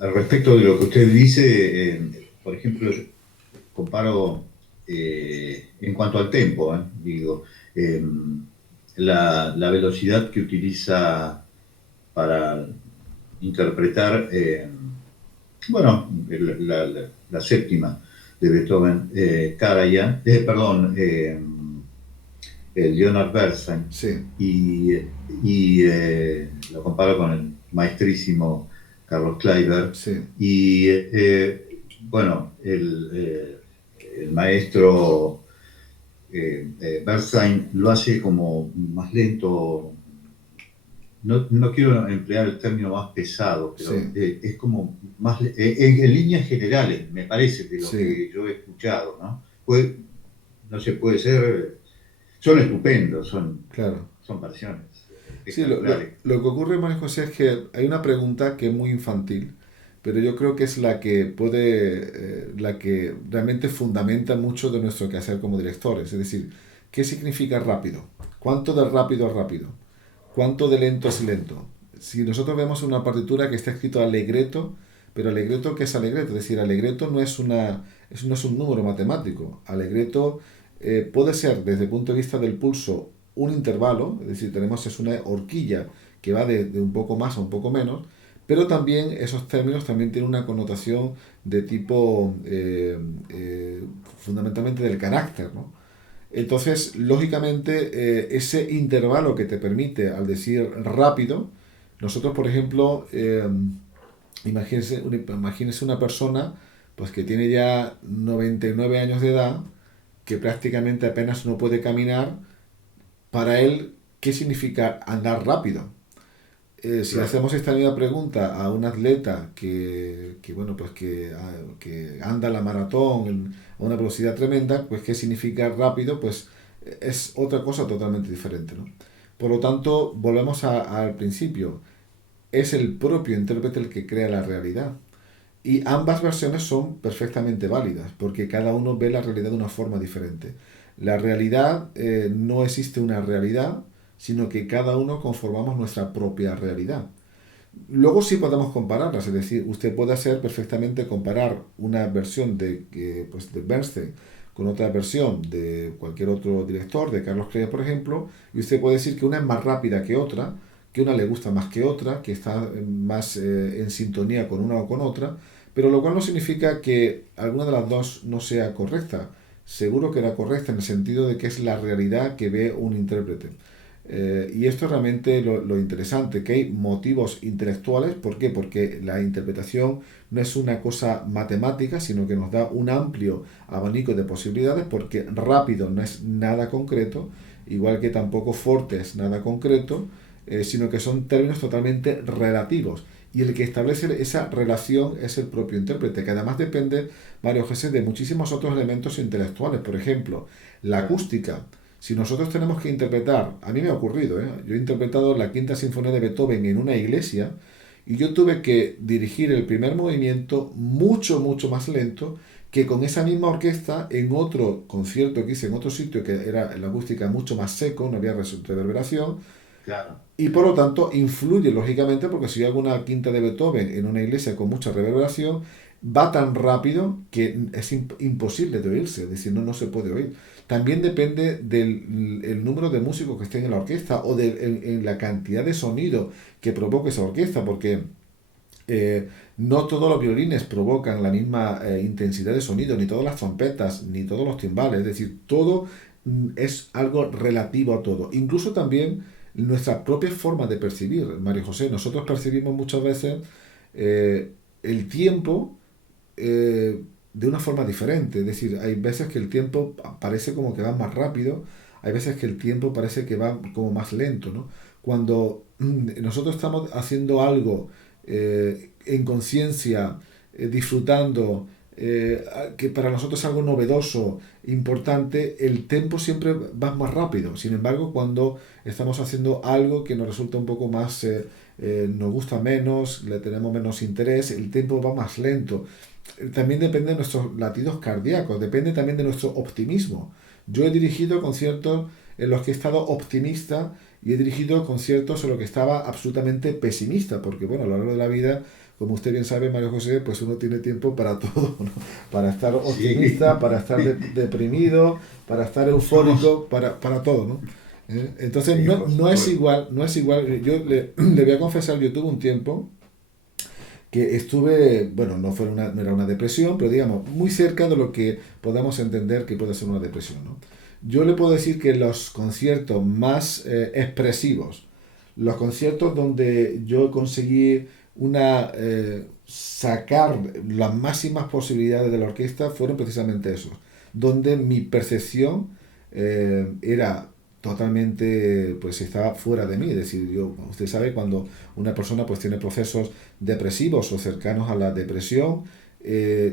al respecto de lo que usted dice, por ejemplo, yo comparo en cuanto al tempo, digo, la velocidad que utiliza para interpretar, bueno, la séptima de Beethoven, Karajan, Leonard Bernstein, Sí. y lo comparo con el maestrísimo Carlos Kleiber, Sí. y bueno, el maestro Bernstein lo hace como más lento. No quiero emplear el término más pesado, pero Sí. es como más en líneas generales, me parece, de lo Sí. que yo he escuchado, ¿no? No se puede ser, son estupendos, Claro. son versiones Sí, espectaculares. lo que ocurre, María José, es que hay una pregunta que es muy infantil, pero yo creo que es la que la que realmente fundamenta mucho de nuestro quehacer como directores. Es decir, ¿qué significa rápido? ¿Cuánto de rápido es rápido? ¿Cuánto de lento es lento? Si nosotros vemos una partitura que está escrito allegretto, pero allegretto, ¿qué es allegretto? Es decir, allegretto no es un número matemático. Allegretto puede ser, desde el punto de vista del pulso, un intervalo, es decir, es una horquilla que va de un poco más a un poco menos, pero también esos términos también tienen una connotación de tipo fundamentalmente del carácter, ¿no? Entonces, lógicamente, ese intervalo que te permite al decir rápido, nosotros, por ejemplo, imagínese una persona pues que tiene ya 99 años de edad, que prácticamente apenas no puede caminar. Para él, ¿qué significa andar rápido? Si Claro. hacemos esta misma pregunta a un atleta bueno, pues que anda la maratón a una velocidad tremenda, pues ¿qué significa rápido? Pues es otra cosa totalmente diferente, ¿no? Por lo tanto, volvemos al principio. Es el propio intérprete el que crea la realidad. Y ambas versiones son perfectamente válidas, porque cada uno ve la realidad de una forma diferente. La realidad, no existe una realidad, sino que cada uno conformamos nuestra propia realidad. Luego sí podemos compararlas, es decir, usted puede hacer perfectamente comparar una versión pues de Bernstein con otra versión de cualquier otro director, de Carlos Kleiber, por ejemplo, y usted puede decir que una es más rápida que una le gusta más que otra, que está más en sintonía con una o con otra, pero lo cual no significa que alguna de las dos no sea correcta. Seguro que era correcta en el sentido de que es la realidad que ve un intérprete. Y esto es realmente lo interesante, que hay motivos intelectuales. ¿Por qué? Porque la interpretación no es una cosa matemática, sino que nos da un amplio abanico de posibilidades, porque rápido no es nada concreto, igual que tampoco forte es nada concreto, sino que son términos totalmente relativos. Y el que establece esa relación es el propio intérprete, que además depende, Mario José, de muchísimos otros elementos intelectuales. Por ejemplo, la acústica. Si nosotros tenemos que interpretar, a mí me ha ocurrido, yo he interpretado la Quinta Sinfonía de Beethoven en una iglesia y yo tuve que dirigir el primer movimiento mucho, mucho más lento que con esa misma orquesta en otro concierto que hice en otro sitio, que era la acústica mucho más seco, no había reverberación, claro. Y por lo tanto influye lógicamente porque si hay alguna quinta de Beethoven en una iglesia con mucha reverberación, va tan rápido que es imposible de oírse, es decir, no se puede oír. También depende del el número de músicos que estén en la orquesta o en la cantidad de sonido que provoque esa orquesta, porque no todos los violines provocan la misma intensidad de sonido, ni todas las trompetas, ni todos los timbales, es decir, todo es algo relativo a todo. Incluso también nuestra propia forma de percibir, María José, nosotros percibimos muchas veces el tiempo de una forma diferente, es decir, hay veces que el tiempo parece como que va más rápido, hay veces que el tiempo parece que va como más lento, ¿no? Cuando nosotros estamos haciendo algo en conciencia, disfrutando, que para nosotros es algo novedoso, importante, el tiempo siempre va más rápido. Sin embargo, cuando estamos haciendo algo que nos resulta un poco más, nos gusta menos, le tenemos menos interés, el tiempo va más lento. También depende de nuestros latidos cardíacos, depende también de nuestro optimismo. Yo he dirigido conciertos en los que he estado optimista y he dirigido conciertos en los que estaba absolutamente pesimista, porque bueno, a lo largo de la vida, como usted bien sabe, Mario José, pues uno tiene tiempo para todo, ¿no? Para estar Sí, optimista, para estar deprimido, para estar somos, eufórico, para todo, ¿no? Entonces sí, no, por no es supuesto. igual, no es igual. Yo le voy a confesar, yo tuve un tiempo que estuve, bueno, no era una depresión, pero digamos, muy cerca de lo que podamos entender que puede ser una depresión, ¿no? Yo le puedo decir que los conciertos más expresivos, los conciertos donde yo conseguí sacar las máximas posibilidades de la orquesta fueron precisamente esos, donde mi percepción era totalmente, pues estaba fuera de mí, es decir, usted sabe cuando una persona pues tiene procesos depresivos o cercanos a la depresión,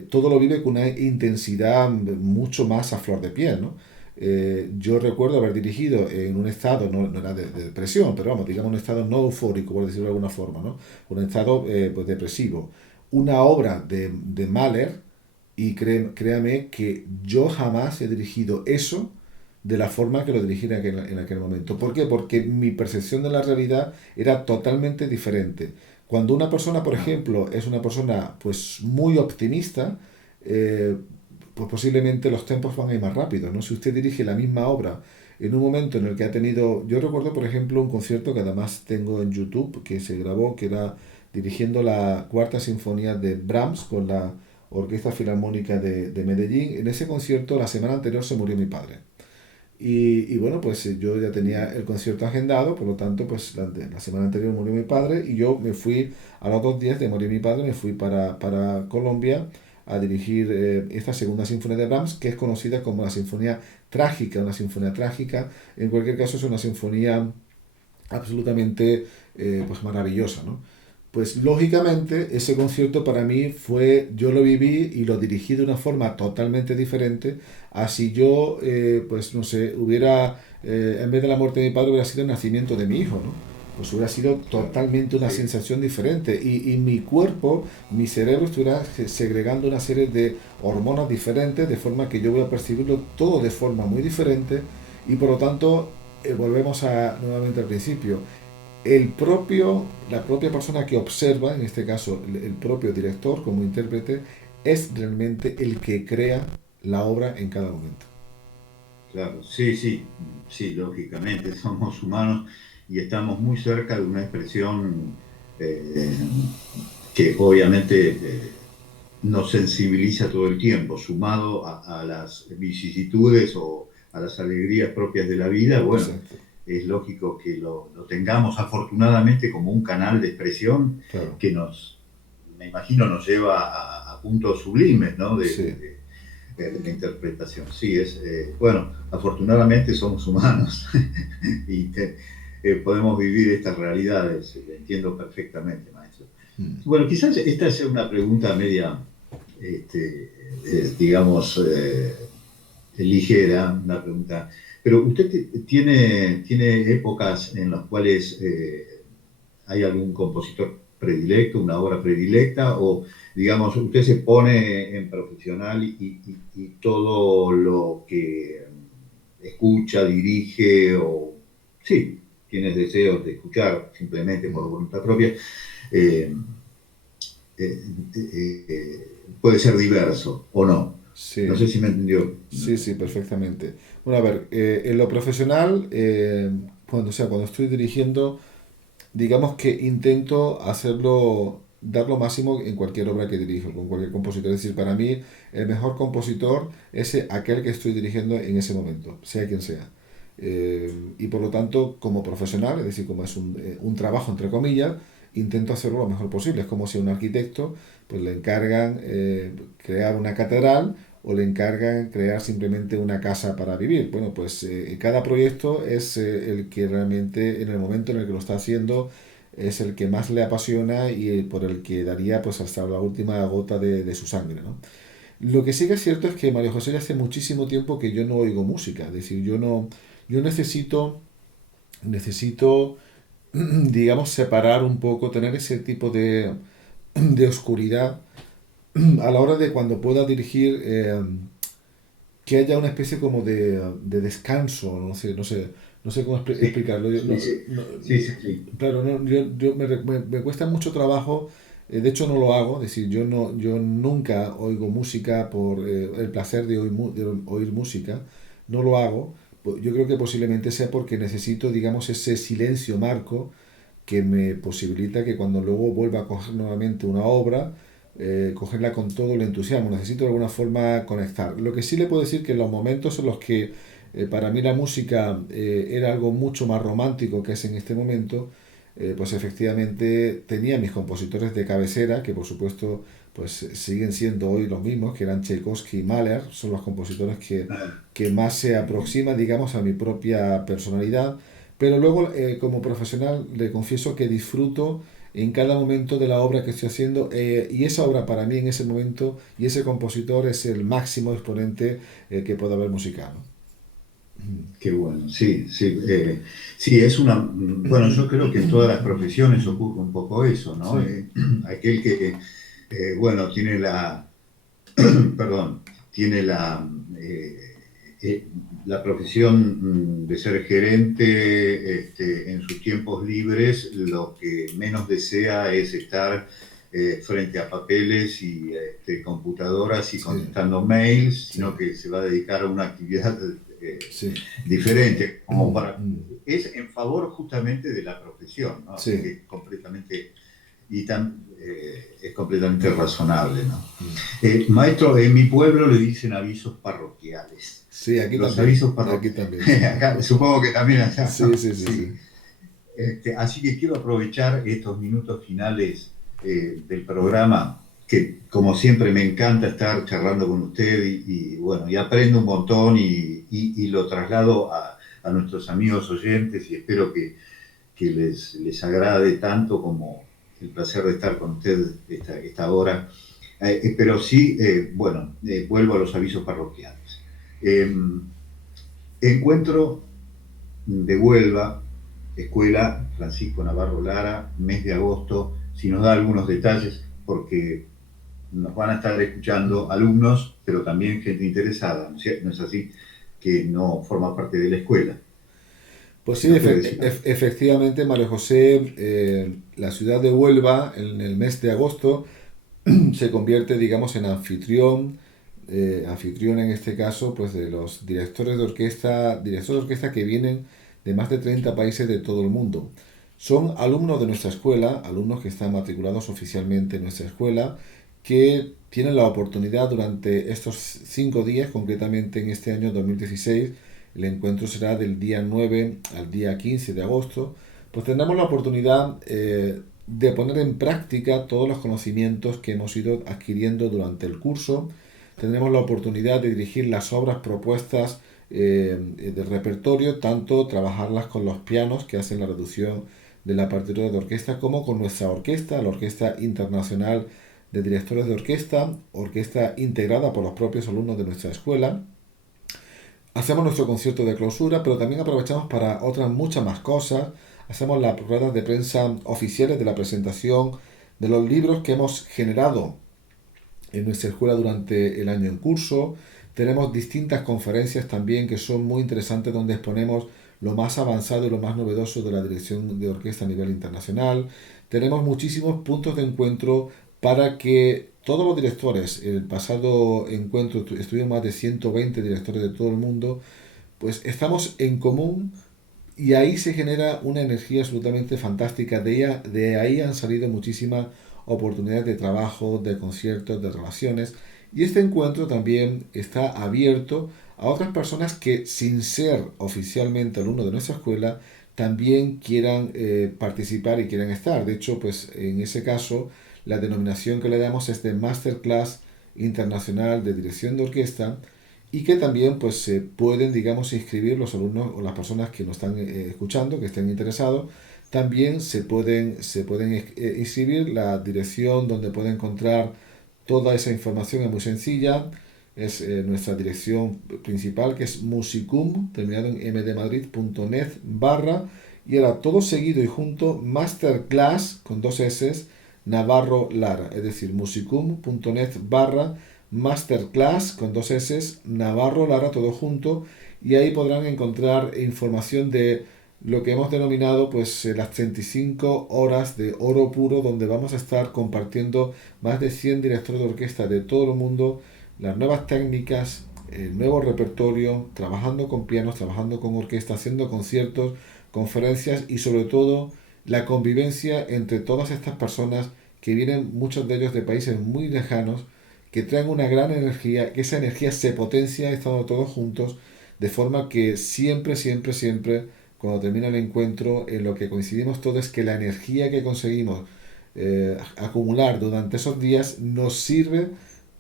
todo lo vive con una intensidad mucho más a flor de piel, ¿no? Yo recuerdo haber dirigido en un estado, no era de depresión, pero vamos, digamos un estado no eufórico, por decirlo de alguna forma, ¿no? Un estado pues depresivo. Una obra de Mahler, y créame que yo jamás he dirigido eso de la forma que lo dirigí en aquel momento. ¿Por qué? Porque mi percepción de la realidad era totalmente diferente. Cuando una persona, por Claro. ejemplo, es una persona pues muy optimista, eh, pues posiblemente los tempos van a ir más rápido, ¿no? Si usted dirige la misma obra en un momento en el que ha tenido... Yo recuerdo, por ejemplo, un concierto que además tengo en YouTube, que se grabó, que era dirigiendo la Cuarta Sinfonía de Brahms con la Orquesta Filarmónica de Medellín. En ese concierto, la semana anterior se murió mi padre. Y bueno, pues yo ya tenía el concierto agendado, por lo tanto, pues la semana anterior murió mi padre y yo me fui, a los 2 días de morir mi padre, me fui para Colombia a dirigir esta segunda sinfonía de Brahms, que es conocida como la sinfonía trágica, una sinfonía trágica. En cualquier caso, es una sinfonía absolutamente pues maravillosa, ¿no? Pues lógicamente ese concierto para mí fue, yo lo viví y lo dirigí de una forma totalmente diferente a si yo, pues no sé, en vez de la muerte de mi padre, hubiera sido el nacimiento de mi hijo, ¿no? Pues hubiera sido Claro. totalmente una Sí, sensación diferente y mi cuerpo, mi cerebro estuviera segregando una serie de hormonas diferentes, de forma que yo voy a percibirlo todo de forma muy diferente y por lo tanto, volvemos nuevamente al principio, la propia persona que observa, en este caso el propio director como intérprete, es realmente el que crea la obra en cada momento. claro. Sí, sí, sí, lógicamente somos humanos y estamos muy cerca de una expresión eh, que obviamente nos sensibiliza todo el tiempo, sumado a las vicisitudes o a las alegrías propias de la vida. Bueno, Exacto, es lógico que lo tengamos afortunadamente como un canal de expresión claro. que me imagino, nos lleva a puntos sublimes, ¿no? Sí. De la interpretación. Sí, bueno, afortunadamente somos humanos y podemos vivir estas realidades, entiendo perfectamente, maestro. Mm. Bueno, quizás esta sea una pregunta media, digamos, ligera, una pregunta, pero ¿usted tiene épocas en las cuales hay algún compositor predilecto, una obra predilecta, o digamos, usted se pone en profesional y todo lo que escucha, dirige, o sí? tienes deseos de escuchar simplemente por voluntad propia, eh, puede ser diverso o no. No Sí, sé si me entendió. sí, sí, perfectamente. Bueno, a ver, en lo profesional, cuando estoy dirigiendo, digamos que intento hacerlo, dar lo máximo en cualquier obra que dirijo, con cualquier compositor. Es decir, para mí el mejor compositor es aquel que estoy dirigiendo en ese momento, sea quien sea. Y por lo tanto, como profesional, es decir, como es un trabajo entre comillas, intento hacerlo lo mejor posible. Es como si a un arquitecto pues le encargan crear una catedral o le encargan crear simplemente una casa para vivir. Bueno, pues cada proyecto es el que realmente en el momento en el que lo está haciendo es el que más le apasiona y por el que daría pues hasta la última gota de su sangre, ¿no? Lo que sí que es cierto es que María José ya hace muchísimo tiempo que yo no oigo música, es decir, yo necesito, digamos, separar un poco, tener ese tipo de oscuridad a la hora de cuando pueda dirigir, que haya una especie como de descanso, no sé cómo Sí, explicarlo. sí, sí, sí, sí, sí. Claro, no, me cuesta mucho trabajo, de hecho no lo hago, es decir, yo nunca oigo música por el placer de oír música, no lo hago. Yo creo que posiblemente sea porque necesito, digamos, ese silencio marco que me posibilita que cuando luego vuelva a coger nuevamente una obra, cogerla con todo el entusiasmo. Necesito de alguna forma conectar. Lo que sí le puedo decir que en los momentos en los que para mí la música era algo mucho más romántico que es en este momento, pues efectivamente tenía mis compositores de cabecera, que por supuesto pues siguen siendo hoy los mismos, que eran Tchaikovsky y Mahler, son los compositores que más se aproximan, digamos, a mi propia personalidad, pero luego como profesional le confieso que disfruto en cada momento de la obra que estoy haciendo y esa obra para mí en ese momento y ese compositor es el máximo exponente que pueda haber musical, ¿no? Qué bueno, sí, sí. Sí, es una. Bueno, yo creo que en todas las profesiones ocurre un poco eso, ¿no? Sí, Aquel que, bueno, tiene la. Perdón, tiene eh, la profesión de ser gerente en sus tiempos libres, lo que menos desea es estar frente a papeles y computadoras y sí, contestando mails, sí, sino que se va a dedicar a una actividad sí, diferente, como mm, para, mm, es en favor justamente de la profesión, ¿no? Así sí, que completamente, es completamente razonable, ¿no? mm. Maestro, en mi pueblo le dicen avisos parroquiales. Sí, aquí Los también, avisos aquí parroquiales, también, sí. supongo que también allá, Sí, ¿no? sí, sí, Sí. sí. Así que quiero aprovechar estos minutos finales del programa, que como siempre me encanta estar charlando con usted bueno, y aprendo un montón y lo traslado a nuestros amigos oyentes y espero que les agrade tanto como el placer de estar con usted esta hora. Pero sí, bueno, vuelvo a los avisos parroquiales. Eh, Encuentro de Huelva, Escuela Francisco Navarro Lara, mes de agosto, si nos da algunos detalles, porque nos van a estar escuchando alumnos, pero también gente interesada, ¿no es así? Que no forma parte de la escuela. Pues Si sí, nos puede decir algo. efectivamente, María José, la ciudad de Huelva, en el mes de agosto, se convierte, digamos, en anfitrión en este caso, pues de los directores de orquesta que vienen de más de 30 países de todo el mundo. Son alumnos de nuestra escuela, alumnos que están matriculados oficialmente en nuestra escuela, que tienen la oportunidad durante estos 5 días, concretamente en este año 2016, el encuentro será del día 9 al día 15 de agosto, pues tendremos la oportunidad de poner en práctica todos los conocimientos que hemos ido adquiriendo durante el curso. Tendremos la oportunidad de dirigir las obras propuestas del repertorio, tanto trabajarlas con los pianos que hacen la reducción de la partitura de orquesta, como con nuestra orquesta, la Orquesta Internacional de Directores de Orquesta, orquesta integrada por los propios alumnos de nuestra escuela. Hacemos nuestro concierto de clausura, pero también aprovechamos para otras muchas más cosas. Hacemos las ruedas de prensa oficiales de la presentación de los libros que hemos generado en nuestra escuela durante el año en curso. Tenemos distintas conferencias también que son muy interesantes donde exponemos lo más avanzado y lo más novedoso de la dirección de orquesta a nivel internacional. Tenemos muchísimos puntos de encuentro para que todos los directores, el pasado encuentro estuvieron más de 120 directores de todo el mundo, pues estamos en común y ahí se genera una energía absolutamente fantástica. De ahí han salido muchísimas oportunidades de trabajo, de conciertos, de relaciones. Y este encuentro también está abierto a otras personas que, sin ser oficialmente alumnos de nuestra escuela, también quieran participar y quieran estar. De hecho, pues en ese caso, la denominación que le damos es de Masterclass Internacional de Dirección de Orquesta, y que también pues se pueden, digamos, inscribir los alumnos o las personas que nos están escuchando, que estén interesados. También se pueden inscribir. La dirección donde pueden encontrar toda esa información es muy sencilla. Es nuestra dirección principal, que es musicum, terminado en mdmadrid.net/, y era todo seguido y junto, Masterclass, con dos S, Navarro Lara, es decir, musicum.net/ Masterclass, con dos S, Navarro Lara, todo junto, y ahí podrán encontrar información de lo que hemos denominado pues las 35 horas de oro puro, donde vamos a estar compartiendo más de 100 directores de orquesta de todo el mundo, las nuevas técnicas, el nuevo repertorio, trabajando con pianos, trabajando con orquesta, haciendo conciertos, conferencias y sobre todo la convivencia entre todas estas personas que vienen, muchos de ellos de países muy lejanos, que traen una gran energía, que esa energía se potencia estando todos juntos, de forma que siempre, siempre, siempre, cuando termina el encuentro, en lo que coincidimos todos es que la energía que conseguimos acumular durante esos días nos sirve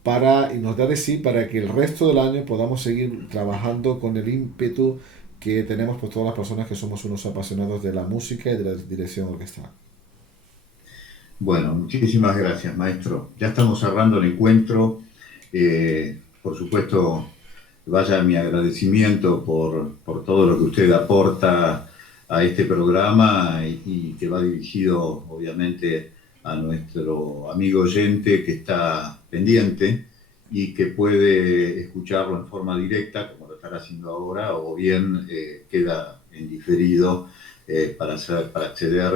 para, y nos da de sí para que el resto del año podamos seguir trabajando con el ímpetu que tenemos por todas las personas que somos unos apasionados de la música y de la dirección orquestal. Bueno, muchísimas gracias, maestro. Ya estamos cerrando el encuentro. Por supuesto, vaya mi agradecimiento por todo lo que usted aporta a este programa y que va dirigido, obviamente, a nuestro amigo oyente que está pendiente y que puede escucharlo en forma directa, como lo estará haciendo ahora, o bien queda en diferido para acceder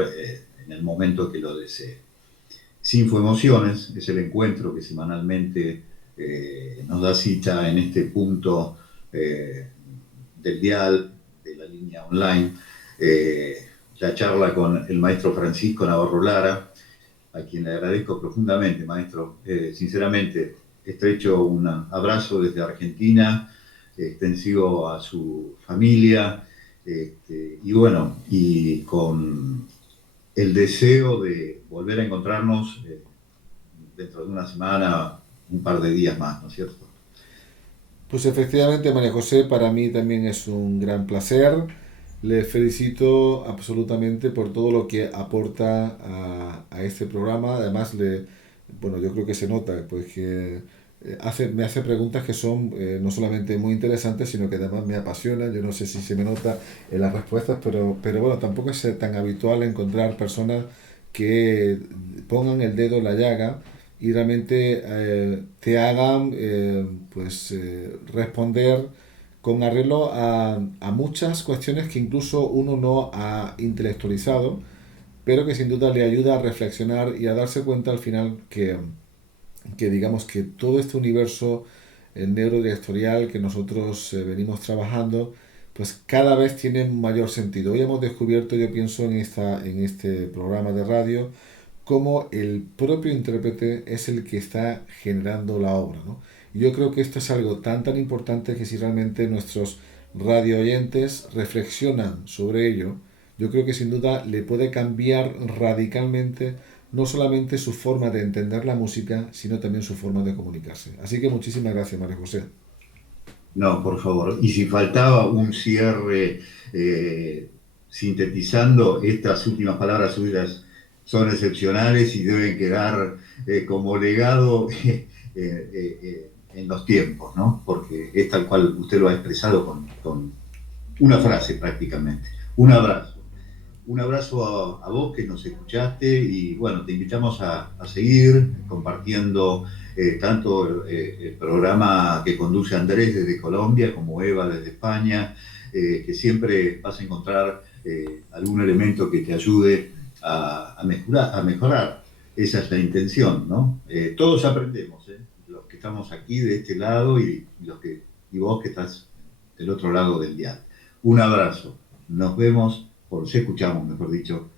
en el momento que lo desee. Sinfoemociones es el encuentro que semanalmente nos da cita en este punto del dial, de la línea online, la charla con el maestro Francisco Navarro Lara, a quien le agradezco profundamente, maestro. Sinceramente, estrecho un abrazo desde Argentina, extensivo a su familia, y bueno, y con el deseo de volver a encontrarnos dentro de una semana, un par de días más, ¿no es cierto? Pues efectivamente, María José, para mí también es un gran placer. Le felicito absolutamente por todo lo que aporta a este programa. Además, bueno, yo creo que se nota, pues que me hace preguntas que son no solamente muy interesantes, sino que además me apasionan. Yo no sé si se me nota en las respuestas, pero bueno, tampoco es tan habitual encontrar personas que pongan el dedo en la llaga y realmente te hagan responder con arreglo a muchas cuestiones que incluso uno no ha intelectualizado, pero que sin duda le ayuda a reflexionar y a darse cuenta al final que digamos que todo este universo neurodirectorial que nosotros venimos trabajando, pues cada vez tiene mayor sentido. Hoy hemos descubierto, yo pienso en este programa de radio, cómo el propio intérprete es el que está generando la obra, ¿no? Y yo creo que esto es algo tan importante que si realmente nuestros radio oyentes reflexionan sobre ello, yo creo que sin duda le puede cambiar radicalmente no solamente su forma de entender la música, sino también su forma de comunicarse. Así que muchísimas gracias, María José. No, por favor. Y si faltaba un cierre sintetizando, estas últimas palabras suyas son excepcionales y deben quedar como legado en los tiempos, ¿no? Porque es tal cual usted lo ha expresado con una frase prácticamente. Un abrazo. Un abrazo a vos que nos escuchaste y bueno, te invitamos a seguir compartiendo tanto el programa que conduce Andrés desde Colombia como Eva desde España, que siempre vas a encontrar algún elemento que te ayude a mejorar. Esa es la intención, ¿no? Todos aprendemos, los que estamos aquí de este lado y vos que estás del otro lado del dial. Un abrazo. Nos vemos, o nos escuchamos, mejor dicho,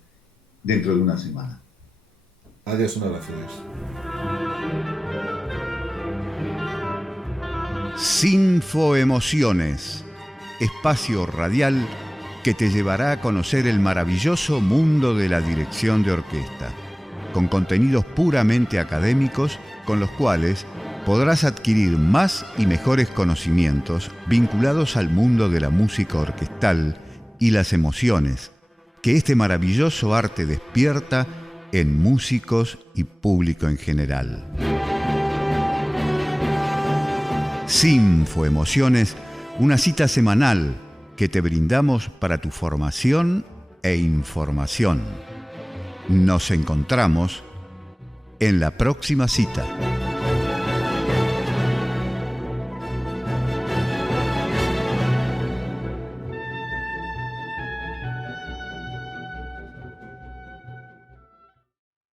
dentro de una semana. Adiós, un abrazo. Sinfoemociones, espacio radial que te llevará a conocer el maravilloso mundo de la dirección de orquesta, con contenidos puramente académicos con los cuales podrás adquirir más y mejores conocimientos vinculados al mundo de la música orquestal y las emociones que este maravilloso arte despierta en músicos y público en general. Sinfoemociones, una cita semanal que te brindamos para tu formación e información. Nos encontramos en la próxima cita.